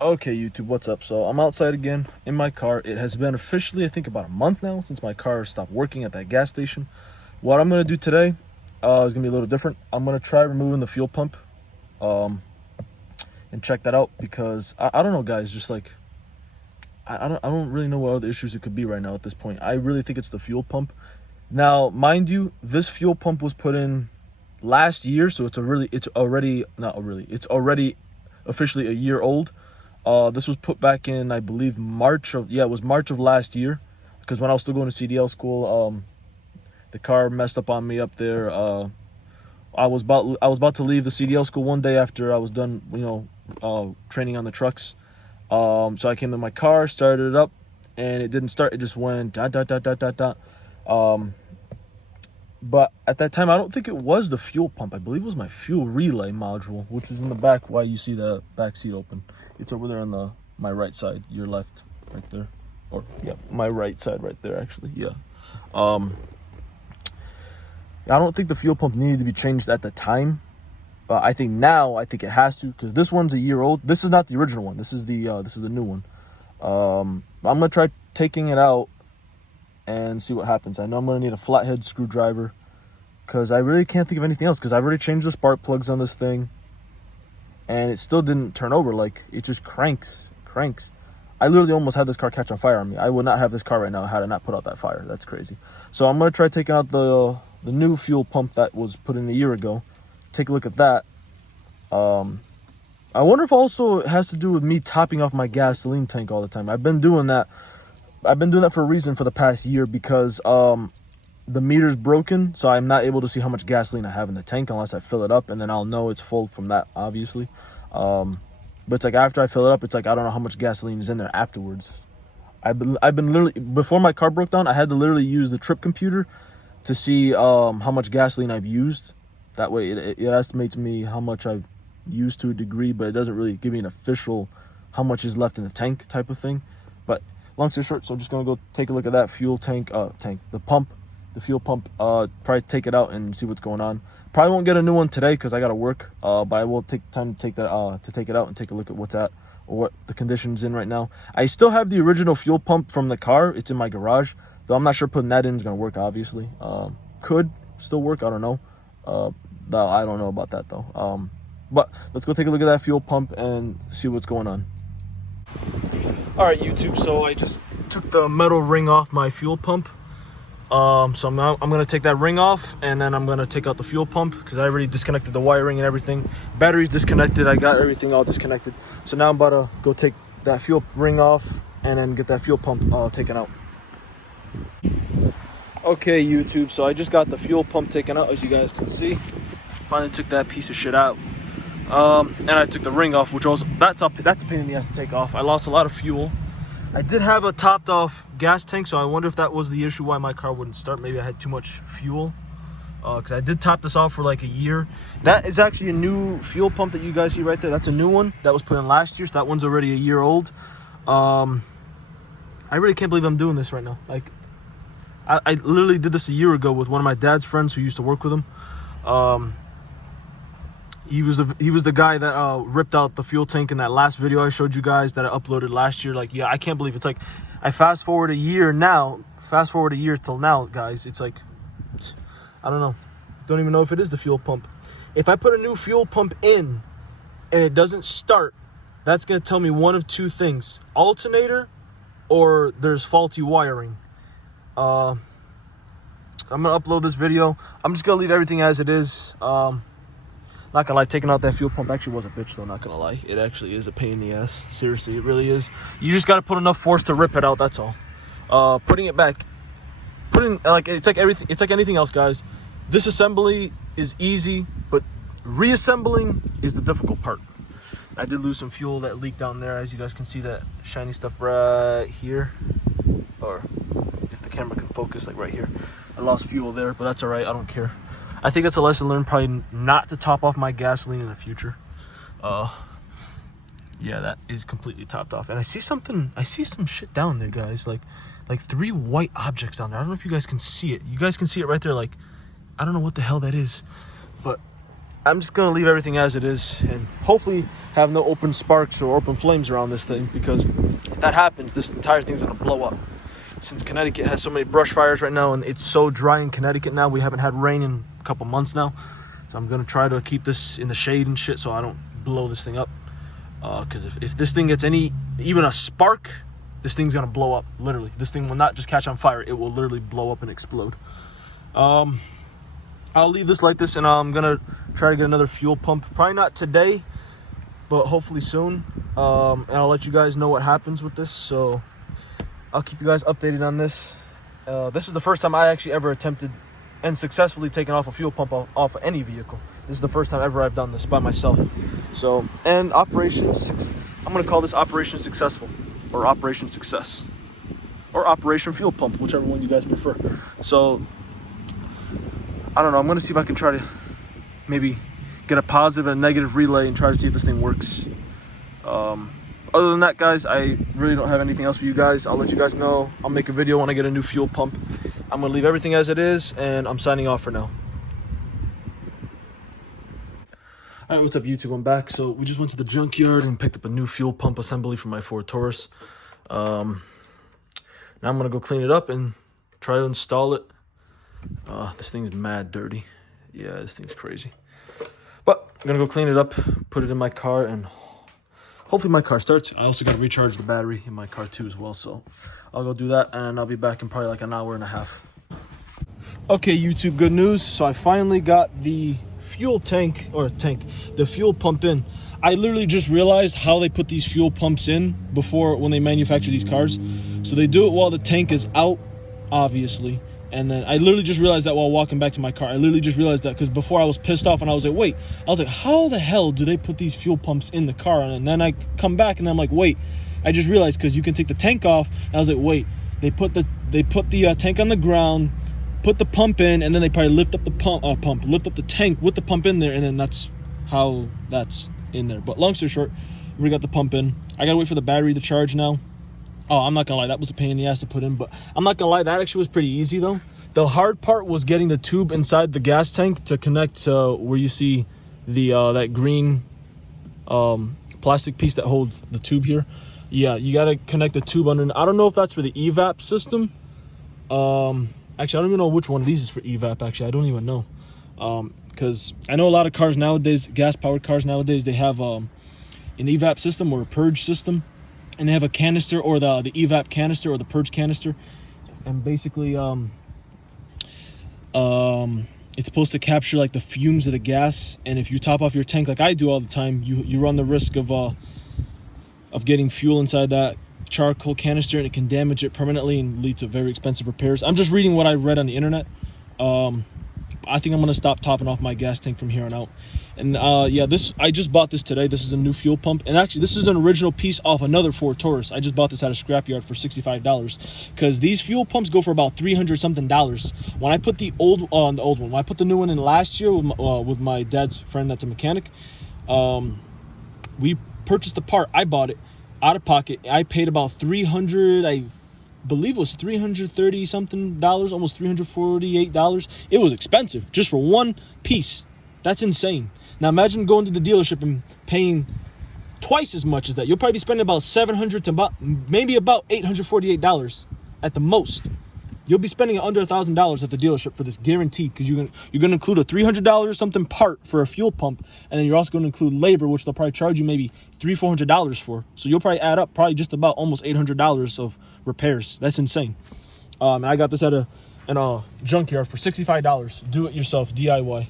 Okay, YouTube, what's up? So I'm outside again in my car. It has been officially, I think, about a month now since my car stopped working at that gas station. What I'm going to do today is going to be a little different. I'm going to try removing the fuel pump and check that out because I don't know, guys, just like, I don't really know what other issues it could be right now at this point. I really think it's the fuel pump. Now, mind you, this fuel pump was put in last year, so it's already officially a year old. This was put back in, I believe, March of last year, because when I was still going to CDL school, the car messed up on me up there. I was about to leave the CDL school one day after I was done, training on the trucks. So I came in my car, started it up, and it didn't start. It just went dot dot dot dot dot dot. But at that time, I don't think it was the fuel pump. I believe it was my fuel relay module, which is in the back. Why you see the back seat open? It's over there on my right side, your left, right there, or yeah, my right side right there actually. Yeah. I don't think the fuel pump needed to be changed at the time. I think now, it has to, because this one's a year old. This is not the original one. This is the new one. I'm gonna try taking it out and see what happens. I know I'm gonna need a flathead screwdriver because I really can't think of anything else, because I've already changed the spark plugs on this thing and it still didn't turn over. Like, it just cranks. I literally almost had this car catch on fire on me. I would not have this car right now had I not put out that fire. That's crazy. So I'm gonna try taking out the new fuel pump that was put in a year ago. Take a look at that. I wonder if also it has to do with me topping off my gasoline tank all the time. I've been doing that for a reason for the past year, because the meter's broken, so I'm not able to see how much gasoline I have in the tank unless I fill it up, and then I'll know it's full from that, obviously. But it's like after I fill it up, it's like I don't know how much gasoline is in there afterwards. I've been literally, before my car broke down, I had to literally use the trip computer to see how much gasoline I've used. That way it estimates me how much I've used to a degree, but it doesn't really give me an official how much is left in the tank type of thing. But long story short, so I'm just gonna go take a look at that fuel tank, the fuel pump, probably take it out and see what's going on. Probably won't get a new one today because I gotta work, but I will take time to take it out and take a look at what the condition's in right now. I still have the original fuel pump from the car. It's in my garage, though I'm not sure putting that in is gonna work, obviously. Could still work, I don't know. I don't know about that though. But let's go take a look at that fuel pump and see what's going on. All right, YouTube, so I just took the metal ring off my fuel pump. So I'm gonna take that ring off, and then I'm gonna take out the fuel pump because I already disconnected the wiring and everything. Battery's disconnected. I got everything all disconnected. So now I'm about to go take that fuel ring off and then get that fuel pump taken out. Okay, YouTube, so I just got the fuel pump taken out, as you guys can see. Finally took that piece of shit out. And I took the ring off, which was that's a pain in the ass to take off. I lost a lot of fuel. I did have a topped off gas tank, so I wonder if that was the issue why my car wouldn't start. Maybe I had too much fuel, because I did top this off for like a year. That is actually a new fuel pump that you guys see right there. That's a new one that was put in last year, so that one's already a year old. I really can't believe I'm doing this right now. Like, I literally did this a year ago with one of my dad's friends who used to work with him. He was the guy that ripped out the fuel tank in that last video I showed you guys that I uploaded last year. Like, yeah, I can't believe it's like I fast forward a year till now, guys. It's like, I don't know. Don't even know if it is the fuel pump. If I put a new fuel pump in and it doesn't start, that's gonna tell me one of two things: alternator, or there's faulty wiring. I'm gonna upload this video. I'm just gonna leave everything as it is. Not gonna lie, taking out that fuel pump actually was a bitch though, not gonna lie. It actually is a pain in the ass. Seriously, it really is. You just gotta put enough force to rip it out, that's all. Putting it back, it's like anything else, guys. Disassembly is easy, but reassembling is the difficult part. I did lose some fuel that leaked down there, as you guys can see that shiny stuff right here. Or if the camera can focus, like right here. I lost fuel there, but that's all right, I don't care. I think that's a lesson learned, probably not to top off my gasoline in the future. Yeah, that is completely topped off. And I see some shit down there, guys. Like 3 white objects down there. I don't know if you guys can see it. You guys can see it right there. Like, I don't know what the hell that is. But I'm just gonna leave everything as it is and hopefully have no open sparks or open flames around this thing, because if that happens, this entire thing's gonna blow up. Since Connecticut has so many brush fires right now and it's so dry in Connecticut now, we haven't had rain in a couple months now. So I'm gonna try to keep this in the shade and shit so I don't blow this thing up. Because if this thing gets even a spark, this thing's gonna blow up, literally. This thing will not just catch on fire, it will literally blow up and explode. I'll leave this like this, and I'm gonna try to get another fuel pump. Probably not today, but hopefully soon. And I'll let you guys know what happens with this. So I'll keep you guys updated on this. This is the first time I actually ever attempted and successfully taken off a fuel pump off of any vehicle. This is the first time ever I've done this by myself. So, and I'm gonna call this Operation Successful, or Operation Success, or Operation Fuel Pump, whichever one you guys prefer. So I don't know, I'm gonna see if I can try to maybe get a positive and a negative relay and try to see if this thing works. Other than that, guys, I really don't have anything else for you guys. I'll let you guys know. I'll make a video when I get a new fuel pump. I'm gonna leave everything as it is, and I'm signing off for now. All right, what's up, YouTube? I'm back. So we just went to the junkyard and picked up a new fuel pump assembly for my Ford Taurus. Now I'm gonna go clean it up and try to install it. This thing's mad dirty. Yeah, this thing's crazy. But I'm gonna go clean it up, put it in my car, and hopefully my car starts. I also gotta recharge the battery in my car too as well. So I'll go do that, and I'll be back in probably like an hour and a half. Okay, YouTube, good news. So I finally got the the fuel pump in. I literally just realized how they put these fuel pumps in before, when they manufacture these cars. So they do it while the tank is out, obviously. And then I literally just realized that while walking back to my car. I literally just realized that because before I was pissed off and I was like, wait. I was like, how the hell do they put these fuel pumps in the car? And then I come back and I'm like, wait. I just realized because you can take the tank off. And I was like, wait. They put the tank on the ground, put the pump in, and then they probably lift up the lift up the tank with the pump in there, and then that's how that's in there. But long story short, we got the pump in. I gotta wait for the battery to charge now. Oh, I'm not gonna lie, that was a pain in the ass to put in, but I'm not gonna lie, that actually was pretty easy though. The hard part was getting the tube inside the gas tank to connect to where you see the that green plastic piece that holds the tube here. Yeah, you gotta connect the tube under. I don't know if that's for the evap system. Actually, I don't even know which one of these is for evap. Actually, I don't even know. Because I know a lot of cars nowadays, gas-powered cars nowadays, they have an evap system or a purge system. And they have a canister, or the evap canister or the purge canister. And basically, it's supposed to capture like the fumes of the gas. And if you top off your tank like I do all the time, you run the risk of getting fuel inside that charcoal canister, and it can damage it permanently and lead to very expensive repairs. I'm just reading what I read on the internet. I think I'm gonna stop topping off my gas tank from here on out. And yeah, I just bought this today. This is a new fuel pump, and actually this is an original piece off another Ford Taurus. I just bought this at a scrapyard for $65 because these fuel pumps go for about $300 something. When I put the old one, when I put the new one in last year with my dad's friend that's a mechanic, we purchased the part. I bought it out of pocket. I paid about $300, I believe it was $330 something, almost $348. It was expensive just for one piece. That's insane. Now imagine going to the dealership and paying twice as much as that. You'll probably be spending about $700 to maybe about $848 at the most. You'll be spending under $1,000 at the dealership for this, guaranteed, because you're gonna include a $300 something part for a fuel pump, and then you're also going to include labor, which they'll probably charge you maybe $300-400 for. So you'll probably add up probably just about almost $800 of repairs. That's insane. And I got this at a junkyard for $65. Do it yourself, DIY.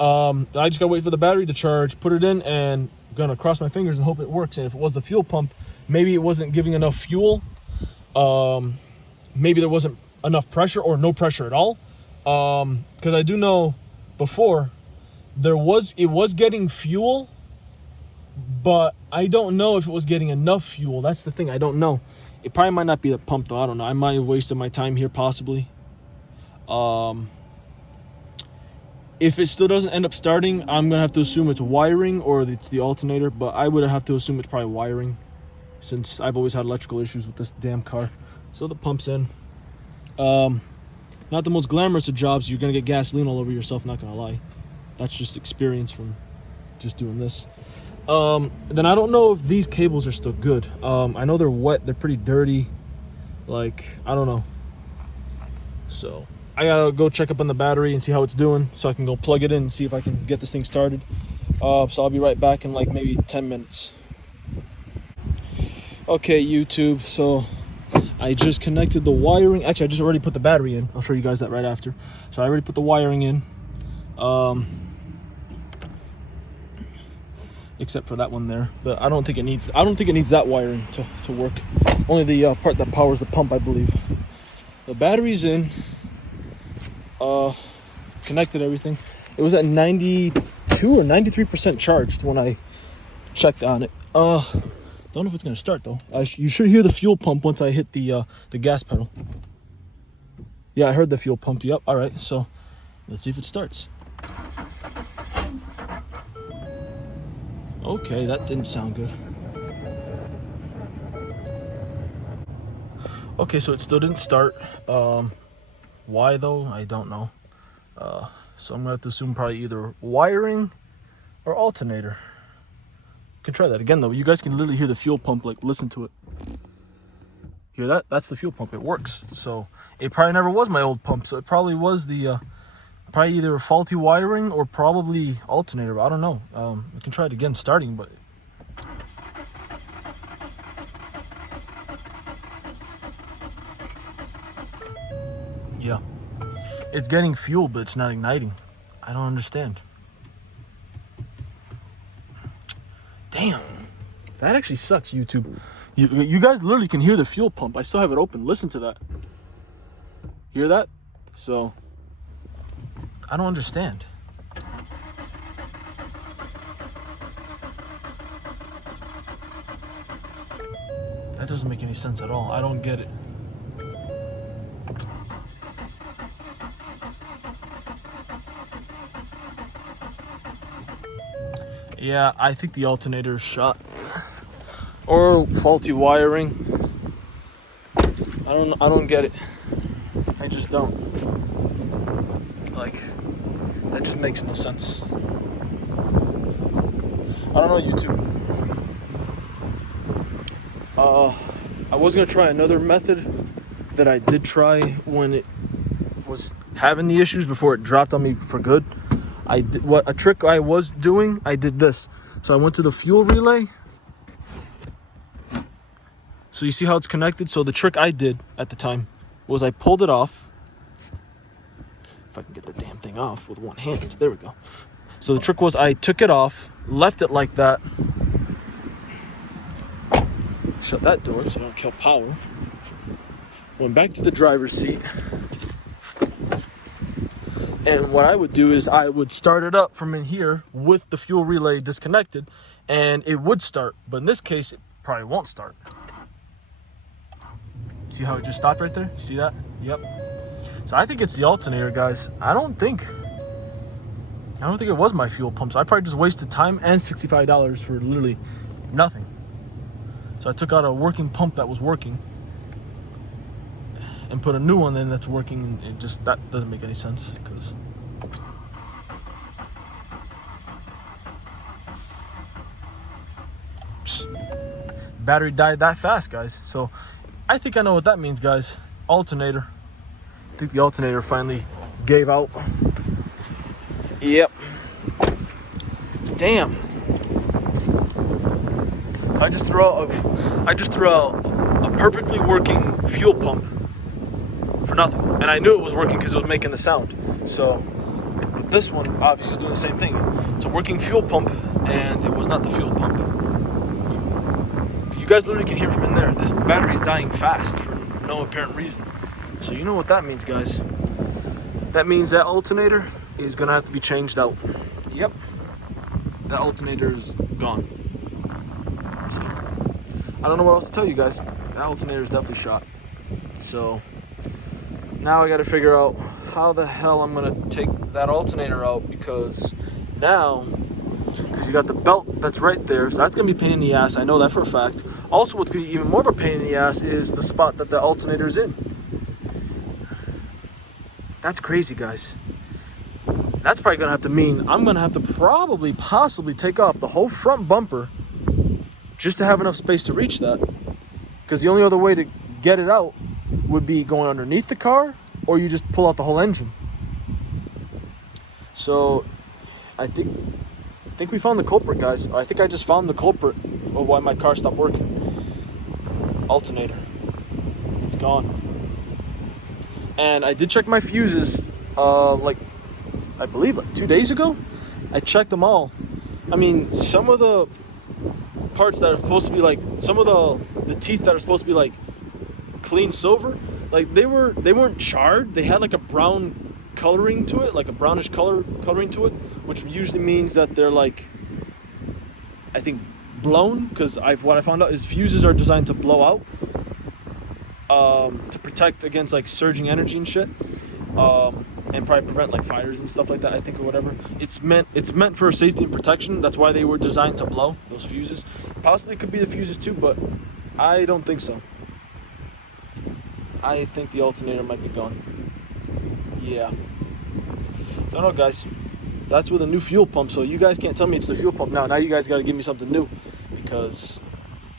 I just gotta wait for the battery to charge, put it in, and I'm gonna cross my fingers and hope it works. And if it was the fuel pump, maybe it wasn't giving enough fuel. Maybe there wasn't enough pressure or no pressure at all. Because I do know before it was getting fuel, but I don't know if it was getting enough fuel. That's the thing, I don't know. It probably might not be the pump though, I don't know. I might have wasted my time here possibly. If it still doesn't end up starting, I'm gonna have to assume it's wiring or it's the alternator, but I would have to assume it's probably wiring, since I've always had electrical issues with this damn car. So the pump's in. Not the most glamorous of jobs. You're gonna get gasoline all over yourself, not gonna lie. That's just experience from just doing this. Then I don't know if these cables are still good. I know they're wet, they're pretty dirty. Like, I don't know. So I gotta go check up on the battery and see how it's doing so I can go plug it in and see if I can get this thing started. So I'll be right back in like maybe 10 minutes. Okay, YouTube, so I just connected the wiring. Actually, I just already put the battery in. I'll show you guys that right after. So I already put the wiring in. Except for that one there, but I don't think it needs that wiring to work. Only the part that powers the pump, I believe. The battery's in. Connected everything. It was at 92 or 93% charged when I checked on it. Don't know if it's gonna start though. You should hear the fuel pump once I hit the gas pedal. Yeah, I heard the fuel pump. Yep. All right. So let's see if it starts. Okay, that didn't sound good. Okay, so it still didn't start. Why though? I don't know. So I'm gonna have to assume probably either wiring or alternator. Can try that again though. You guys can literally hear the fuel pump. Like, listen to it. Hear that? That's the fuel pump. It works. So it probably never was my old pump. So it probably was the probably either faulty wiring or probably alternator. I don't know. We can try it again starting, but yeah, it's getting fuel, but it's not igniting. I don't understand. Damn, that actually sucks, YouTube. You guys literally can hear the fuel pump. I still have it open. Listen to that. Hear that? So I don't understand. That doesn't make any sense at all. I don't get it. Yeah, I think the alternator is shot. Or faulty wiring. I don't get it. I just don't. Like, that just makes no sense. I don't know, YouTube. I was gonna try another method that I did try when it was having the issues before it dropped on me for good. A trick I was doing, I did this. So I went to the fuel relay. So you see how it's connected? So the trick I did at the time was I pulled it off. If I can get the damn thing off with one hand. There we go. So the trick was I took it off, left it like that. Shut that door so I don't kill power. Went back to the driver's seat. And what I would do is I would start it up from in here with the fuel relay disconnected, and it would start. But in this case, it probably won't start. See how it just stopped right there? See that? Yep. So I think it's the alternator, guys. I don't think it was my fuel pump. So I probably just wasted time and $65 for literally nothing. So I took out a working pump that was working and put a new one in that's working, and that doesn't make any sense because battery died that fast, guys. So I think I know what that means, guys. Alternator. I think the alternator finally gave out. Yep. Damn. I just threw out a perfectly working fuel pump for nothing, and I knew it was working because it was making the sound. So this one obviously is doing the same thing. It's a working fuel pump, and it was not the fuel pump. You guys literally can hear from in there. This battery is dying fast for no apparent reason. So you know what that means, guys. That means that alternator is gonna have to be changed out. Yep, that alternator is gone. So I don't know what else to tell you guys. That alternator is definitely shot. So now I got to figure out how the hell I'm gonna take that alternator out, because you got the belt that's right there, so that's gonna be a pain in the ass. I know that for a fact. Also, what's gonna be even more of a pain in the ass is the spot that the alternator is in. That's crazy, guys. That's probably gonna have to mean I'm gonna have to possibly take off the whole front bumper just to have enough space to reach that. Because the only other way to get it out would be going underneath the car, or you just pull out the whole engine. So I think we found the culprit, guys. I think I just found the culprit of why my car stopped working. Alternator. It's gone. And I did check my fuses, like, I believe like 2 days ago. I checked them all. I mean, some of the parts that are supposed to be like, some of the teeth that are supposed to be like clean silver, like they weren't charred. They had like a brown coloring to it, like a brownish coloring to it, which usually means that they're like, I think, blown. Because what I found out is fuses are designed to blow out, to protect against like surging energy and shit, and probably prevent like fires and stuff like that, I think, or whatever. It's meant for safety and protection. That's why they were designed to blow, those fuses. Possibly could be the fuses too, but I don't think so. I think the alternator might be gone. Yeah. Don't know, guys. That's with a new fuel pump, so you guys can't tell me it's the fuel pump now. Now you guys got to give me something new, because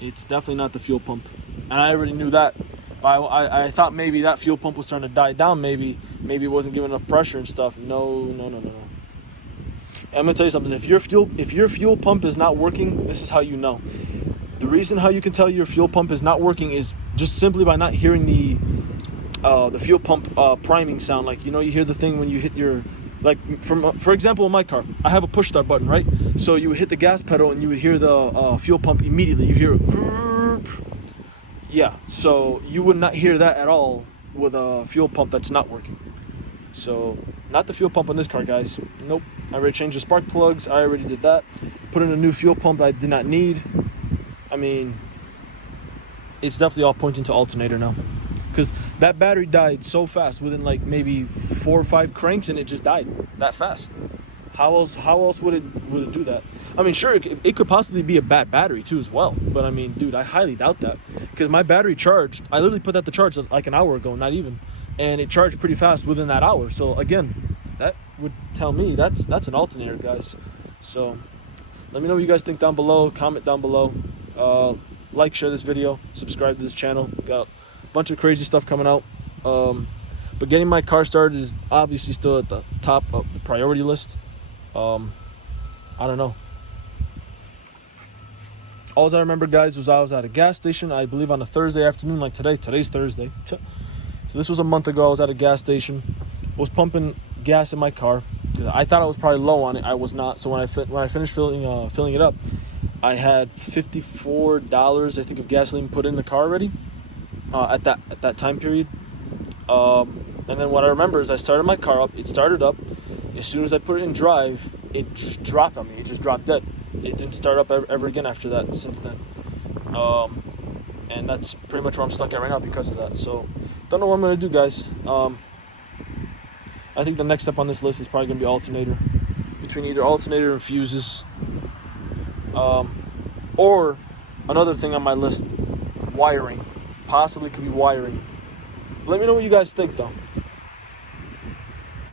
it's definitely not the fuel pump. And I already knew that. But I thought maybe that fuel pump was starting to die down. Maybe it wasn't giving enough pressure and stuff. No. I'm gonna tell you something. If your fuel pump is not working, this is how you know. The reason how you can tell your fuel pump is not working is just simply by not hearing the fuel pump priming sound. Like, you know, you hear the thing when you hit your, like, for example, in my car, I have a push start button, right? So you would hit the gas pedal and you would hear the fuel pump immediately. You hear it. Yeah, so you would not hear that at all with a fuel pump that's not working. So, not the fuel pump on this car, guys. Nope. I already changed the spark plugs. I already did that. Put in a new fuel pump that I did not need. I mean, it's definitely all pointing to alternator now. Because that battery died so fast, within like maybe 4 or 5 cranks, and it just died that fast. How else would it do that? I mean, sure, it could possibly be a bad battery too as well. But I mean, dude, I highly doubt that. Because my battery charged, I literally put that to charge like an hour ago, not even. And it charged pretty fast within that hour. So again, that would tell me that's an alternator, guys. So let me know what you guys think down below. Comment down below. Like, share this video. Subscribe to this channel. Got a bunch of crazy stuff coming out. But getting my car started is obviously still at the top of the priority list. I don't know. All I remember, guys, was I was at a gas station, I believe on a Thursday afternoon, like today. Today's Thursday. So this was a month ago. I was at a gas station. I was pumping gas in my car. I thought I was probably low on it. I was not. So when I finished filling it up, I had $54, I think, of gasoline put in the car already at that time period. And then what I remember is I started my car up. It started up. As soon as I put it in drive, it just dropped on me. It just dropped dead. It didn't start up ever again after that, since then. And that's pretty much where I'm stuck at right now because of that. So, don't know what I'm going to do, guys. I think the next step on this list is probably going to be alternator. Between either alternator and fuses. Or another thing on my list, wiring. Possibly could be wiring. Let me know what you guys think, though.